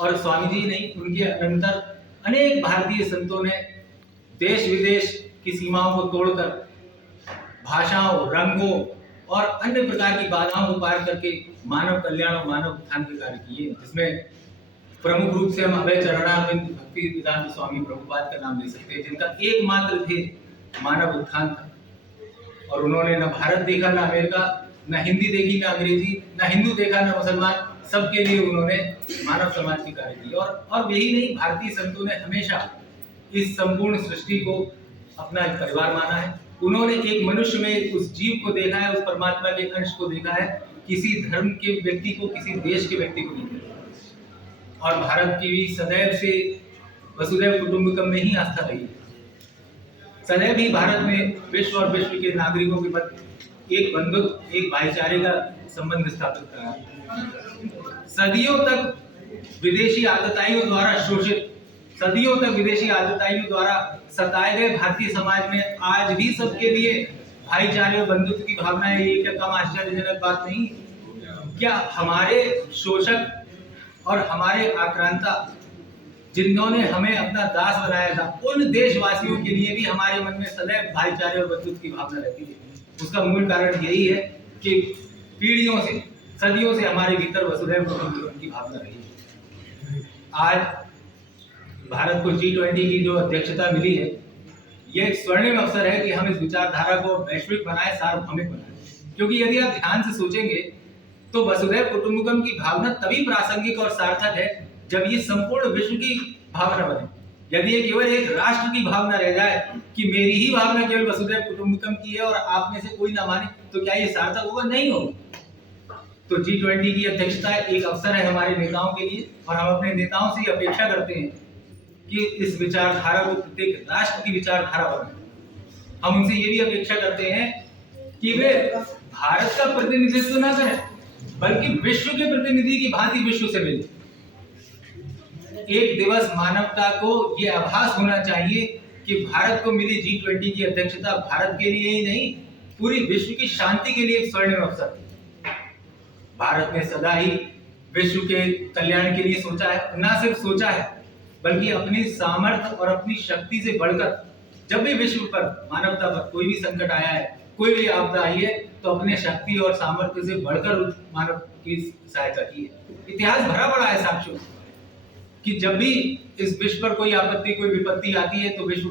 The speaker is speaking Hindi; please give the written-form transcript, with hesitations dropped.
और स्वामी जी नहीं, उनके अनंतर अनेक भारतीय संतों ने देश विदेश की सीमाओं को तोड़कर भाषाओं, रंगों और अन्य प्रकार की बाधाओं को पार करके मानव कल्याण और मानव उत्थान के कार्य किए, जिसमें प्रमुख रूप से हम अभय चरणारविंद भक्ति वेदांत स्वामी प्रभुपाद का नाम ले सकते हैं, जिनका एकमात्र ध्येय मानव उत्थान था। और उन्होंने न भारत देखा, न अमेरिका, न हिंदी देखी, न अंग्रेजी, न हिंदू देखा, न मुसलमान, सबके लिए उन्होंने मानव समाज के कार्य किए। और यही नहीं, भारतीय संतों ने हमेशा इस संपूर्ण सृष्टि को अपना एक परिवार माना है। उन्होंने एक मनुष्य में उस जीव को देखा है, उस परमात्मा के अंश को देखा है, किसी धर्म के व्यक्ति को, किसी देश के व्यक्ति को नहीं देखा। और भारत की भी सदैव से वसुधैव कुटुंबकम में ही आस्था रही है। सदैव ही भारत में विश्व और विश्व के नागरिकों के मध्य एक बंधुत्व, एक भाईचारे का संबंध स्थापित करा। सदियों तक विदेशी आतताइयों द्वारा शोषित, सदियों तक विदेशी आतताइयों द्वारा सताए गए भारतीय समाज में आज भी सबके लिए भाईचारे और बंधुत्व की भावना है। ये क्या कम आश्चर्यजनक बात नहीं? क्या हमारे शोषक और हमारे आक्रांता, जिन्होंने हमें अपना दास बनाया था, उन देशवासियों के लिए भी हमारे मन में सदैव भाईचारे और बंधुत्व की भावना रहती है? उसका मूल कारण यही है कि पीढ़ियों से, सदियों से हमारे भीतर वसुधैव कुटुंबकम की भावना रही है। आज भारत को G20 की जो अध्यक्षता मिली है, यह एक स्वर्णिम अवसर है कि हम इस विचारधारा को वैश्विक बनाए, सार्वभौमिक बनाए। क्योंकि यदि आप ध्यान से सोचेंगे तो वसुधैव कुटुंबकम की भावना तभी प्रासंगिक और सार्थक है जब ये संपूर्ण विश्व की भावना बने। यदि ये केवल एक राष्ट्र की भावना रह जाए कि मेरी ही भावना केवल वसुधैव कुटुंबकम की है और आप में से कोई ना माने, तो क्या ये सार्थक होगा? नहीं होगा। तो G20 की अध्यक्षता एक अवसर है हमारे नेताओं के लिए, और हम अपने नेताओं से अपेक्षा करते हैं कि इस विचारधारा को प्रत्येक राष्ट्र की विचारधारा बनाए। हम उनसे ये भी अपेक्षा करते हैं कि वे भारत का प्रतिनिधित्व ना करें, बल्कि विश्व के प्रतिनिधि की भांति विश्व से मिले। एक दिवस मानवता को यह आभास होना चाहिए कि भारत को मिली G20 की अध्यक्षता भारत के लिए ही नहीं, पूरी विश्व की शांति के लिए एक स्वर्णिम अवसर है। भारत ने सदा ही विश्व के कल्याण के लिए सोचा है, ना सिर्फ सोचा है बल्कि अपनी सामर्थ्य और अपनी शक्ति से बढ़कर जब भी विश्व पर, मानवता पर कोई भी संकट आया है, कोई भी आपदा आई है, तो अपने शक्ति और सामर्थ्य से बढ़कर मानव की सहायता की है। इतिहास भरा पड़ा है साक्ष्यों कि जब भी इस विश्व पर कोई आपत्ति, कोई विपत्ति आती है तो विश्व